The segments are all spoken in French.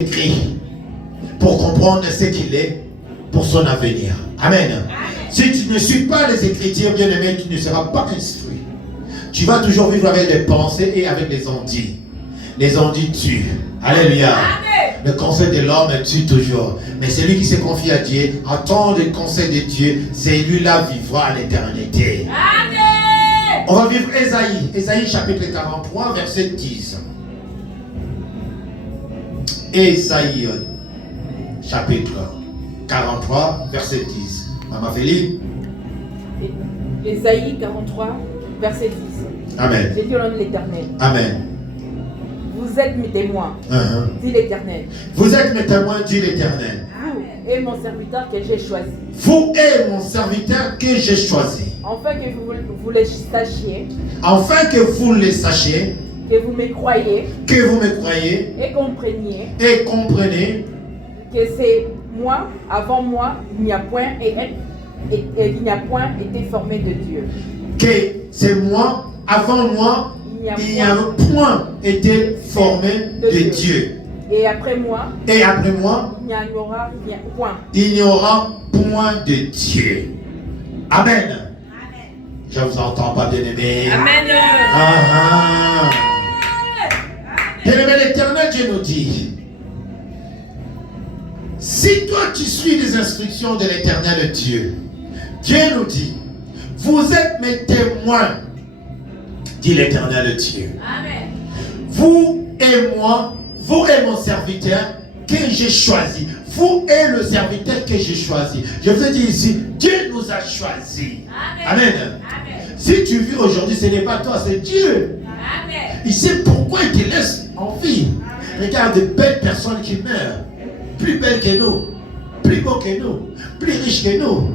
écrit pour comprendre ce qu'il est pour son avenir. Amen. Si tu ne suis pas les Écritures, bien-aimé, tu ne seras pas instruit. Tu vas toujours vivre avec des pensées et avec les ondits. Les ondits tuent. Alléluia. Le conseil de l'homme tue toujours. Mais celui qui se confie à Dieu, entend le conseil de Dieu, celui-là vivra à l'éternité. Amen. On va vivre Ésaïe. Ésaïe chapitre 43, verset 10. Ésaïe chapitre 43, verset 10. Maman Félie. Ésaïe 43, verset 10. Amen. J'ai dit au nom de l'Éternel. Amen. Vous êtes mes témoins, dit l'Éternel. Vous êtes mes témoins, dit l'Éternel. Vous et mon serviteur que j'ai choisi. Vous et mon serviteur que j'ai choisi. Afin que vous le sachiez. Afin que vous le sachiez. Que vous me croyez. Que vous me croyez. Et compreniez. Et comprenez. Que c'est moi, avant moi, il n'y a point il n'y a point été formé de Dieu. Que c'est moi, avant moi, il n'y a point été formé de Dieu. Et après moi, il n'y aura point. Il n'y aura point de Dieu. Amen. Amen. Je ne vous entends pas, bien-aimé. Amen. Bien-aimé, l'Éternel Dieu nous dit, si toi tu suis les instructions de l'Éternel Dieu, Dieu nous dit, vous êtes mes témoins, dit l'Éternel Dieu. Amen. Vous et moi, vous et mon serviteur que j'ai choisi. Vous et le serviteur que j'ai choisi. Je vous ai dit ici, Dieu nous a choisis. Amen. Amen. Amen. Si tu vis aujourd'hui, ce n'est pas toi, c'est Dieu. Amen. Il sait pourquoi il te laisse en vie. Amen. Regarde de belles personnes qui meurent. Plus belles que nous. Plus beaux que nous. Plus riches que nous.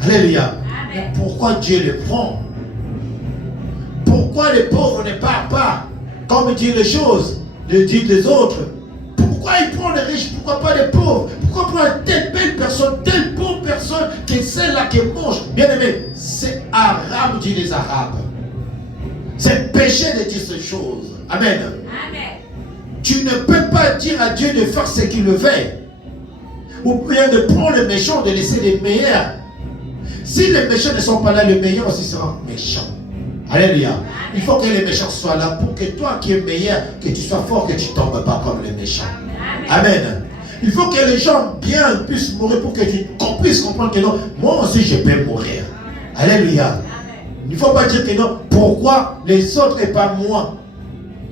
Alléluia. Mais pourquoi Dieu les prend? Pourquoi les pauvres ne partent pas comme dit les choses, disent les autres? Pourquoi il prend les riches? Pourquoi pas les pauvres? Pourquoi prend telle belle personne, telle bonne personne que celle-là qui mange? Bien aimé, c'est arabe, dit les Arabes. C'est péché de dire ces choses. Amen. Amen. Tu ne peux pas dire à Dieu de faire ce qu'il veut. Ou bien de prendre le méchant, de laisser les meilleurs. Si les méchants ne sont pas là, le meilleur aussi sera méchant. Alléluia. Il faut que les méchants soient là pour que toi qui es meilleur, que tu sois fort, que tu ne tombes pas comme les méchants. Amen. Il faut que les gens bien puissent mourir pour que qu'on puisse comprendre que non, moi aussi je peux mourir. Alléluia. Il ne faut pas dire que non, pourquoi les autres et pas moi?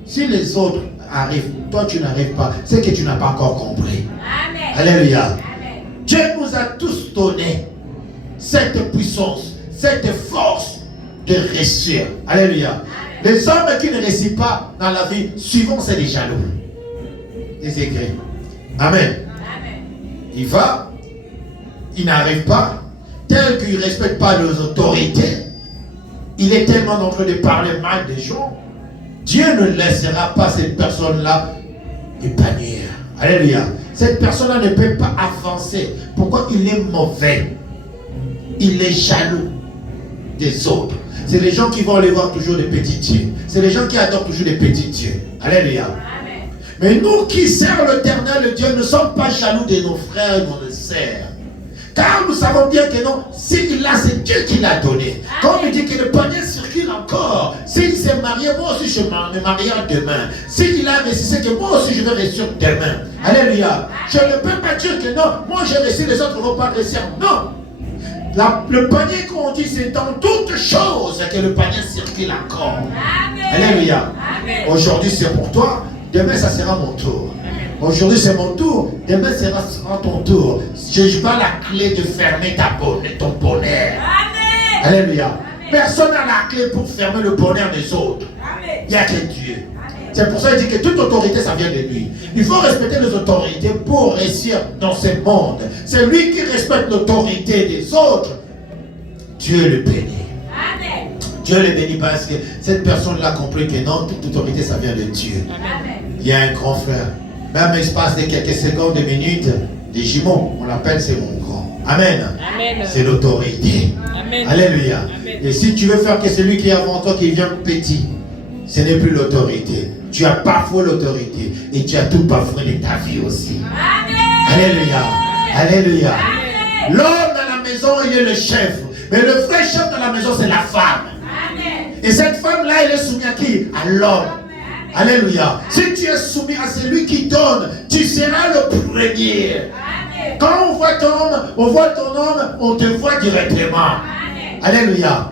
Si les autres arrivent, toi tu n'arrives pas, c'est que tu n'as pas encore compris. Amen. Alléluia. Amen. Dieu nous a tous donné cette puissance, cette force de réussir. Alléluia. Amen. Les hommes qui ne réussissent pas dans la vie, suivant c'est des jaloux. Des écrits. Amen. Amen. Il n'arrive pas, tel qu'il ne respecte pas les autorités, il est tellement en train de parler mal des gens, Dieu ne laissera pas cette personne-là épanouir. Alléluia. Cette personne-là ne peut pas avancer. Pourquoi? Il est mauvais. Il est jaloux des autres. C'est les gens qui vont aller voir toujours des petits dieux. C'est les gens qui adorent toujours des petits dieux. Alléluia. Amen. Mais nous qui servons l'Éternel Dieu ne sommes pas jaloux de nos frères et nos sœurs. Car nous savons bien que non, s'il l'a, c'est Dieu qui l'a donné. Comme il dit que le panier circule encore. S'il s'est marié, moi aussi je me marierai demain. S'il a réussi, c'est que moi aussi je vais réussir demain. Alléluia. Je ne peux pas dire que non, moi j'ai réussi, les autres ne vont pas réussir. Non. Le panier qu'on dit, c'est dans toutes choses que le panier circule encore. Amen. Alléluia. Amen. Aujourd'hui c'est pour toi, demain ça sera mon tour. Aujourd'hui c'est mon tour, demain sera ton tour. Je n'ai pas la clé de fermer ton bonheur. Amen. Alléluia. Amen. Personne n'a la clé pour fermer le bonheur des autres. Il n'y a que Dieu. C'est pour ça qu'il dit que toute autorité, ça vient de lui. Il faut respecter les autorités pour réussir dans ce monde. C'est lui qui respecte l'autorité des autres. Dieu le bénit. Amen. Dieu le bénit parce que cette personne-là a compris que non, toute autorité, ça vient de Dieu. Amen. Il y a un grand frère. Même l'espace de quelques secondes, des minutes, des jumeaux, on l'appelle, c'est mon grand. Amen. Amen. C'est l'autorité. Alléluia. Amen. Et si tu veux faire que celui qui est avant toi, qui vient petit, ce n'est plus l'autorité. tu as bafoué l'autorité et tu as tout bafoué de ta vie aussi. Alléluia. Alléluia. L'homme dans la maison, il est le chef. Mais le vrai chef dans la maison, c'est la femme. Et cette femme-là, elle est soumise à qui? À l'homme. Alléluia. Si tu es soumis à celui qui donne, tu seras le premier. Quand on voit ton homme, on te voit directement. Alléluia.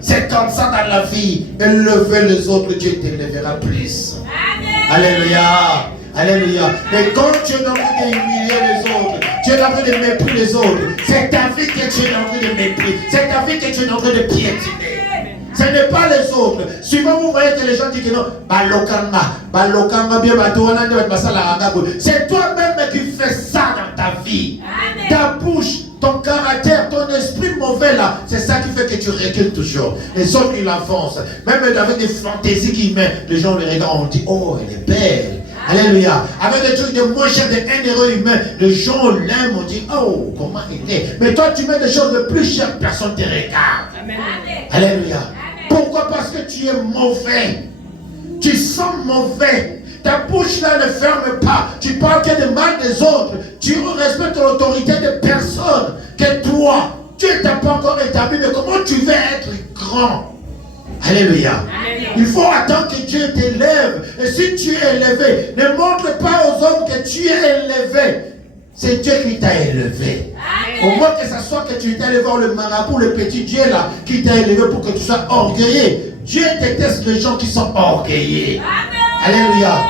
C'est comme ça dans la vie. Élever les autres, Dieu t'élèvera plus. Alléluia. Alléluia. Mais quand tu es en train d'humilier les autres, tu es en train de mépriser les autres, c'est ta vie que tu es en train de mépriser. C'est ta vie que tu es en train de piétiner. Ce n'est pas les autres. Souvent vous voyez que les gens disent que non, c'est toi-même qui fais ça dans ta vie. Ta bouche, ton caractère, ton esprit mauvais là, c'est ça qui fait que tu recules toujours. Les autres ils avancent. Même avec des fantaisies qu'ils mettent, les gens les regardent, on dit oh elle est belle. Alléluia. Avec des trucs de moins cher, de 1 euro humain, les gens l'aiment, on dit oh comment il est. Mais toi tu mets des choses de plus chères, personne ne te regarde. Amen. Alléluia. Pourquoi? Parce que tu es mauvais. Tu sens mauvais. Ta bouche là ne ferme pas. Tu parles que de mal des autres. Tu respectes l'autorité de personne. Que toi, Dieu t'a pas encore établi. Mais comment tu veux être grand? Alléluia. Il faut attendre que Dieu t'élève. Et si tu es élevé, ne montre pas aux hommes que tu es élevé. C'est Dieu qui t'a élevé. Au moins que ce soit que tu t'es allé voir le marabout, le petit Dieu là, qui t'a élevé pour que tu sois orgueilleux. Dieu déteste les gens qui sont orgueilleux. Alléluia.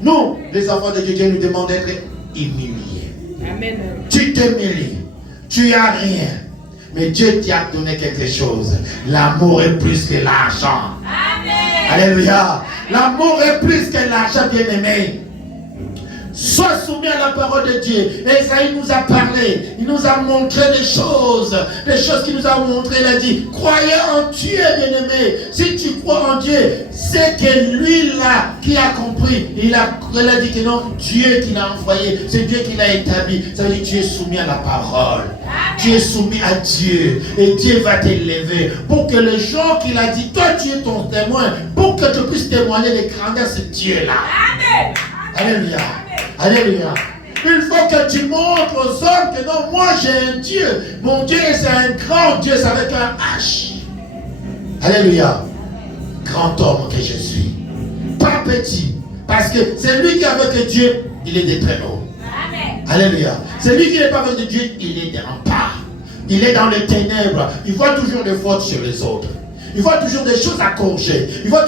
Nous, les enfants de Dieu, Dieu nous demande d'être humiliés. Amen. Tu t'humilies. Tu n'as rien. Mais Dieu t'a donné quelque chose. L'amour est plus que l'argent. Alléluia. L'amour est plus que l'argent, bien-aimé. Sois soumis à la parole de Dieu. Esaïe nous a parlé. Il nous a montré des choses qu'il nous a montré. Il a dit, croyez en Dieu, bien-aimé. Si tu crois en Dieu, c'est que lui là qui a compris. Il a dit que non, Dieu qui l'a envoyé. C'est Dieu qui l'a établi. Ça veut dire que tu es soumis à la parole. Tu es soumis à Dieu. Et Dieu va t'élever. Pour que les gens qu'il a dit, toi tu es ton témoin. Pour que tu puisses témoigner des grandeurs de ce Dieu là. Amen. Alléluia. Alléluia. Il faut que tu montres aux hommes que non, moi j'ai un Dieu. Mon Dieu c'est un grand Dieu, c'est avec un H. Alléluia. Grand homme que je suis. Pas petit. Parce que c'est lui qui est avec Dieu, il est des très haut. Alléluia. C'est lui qui n'est pas avec Dieu, il est en part. Il est dans les ténèbres. Il voit toujours des fautes sur les autres. Il voit toujours des choses à corriger. Il voit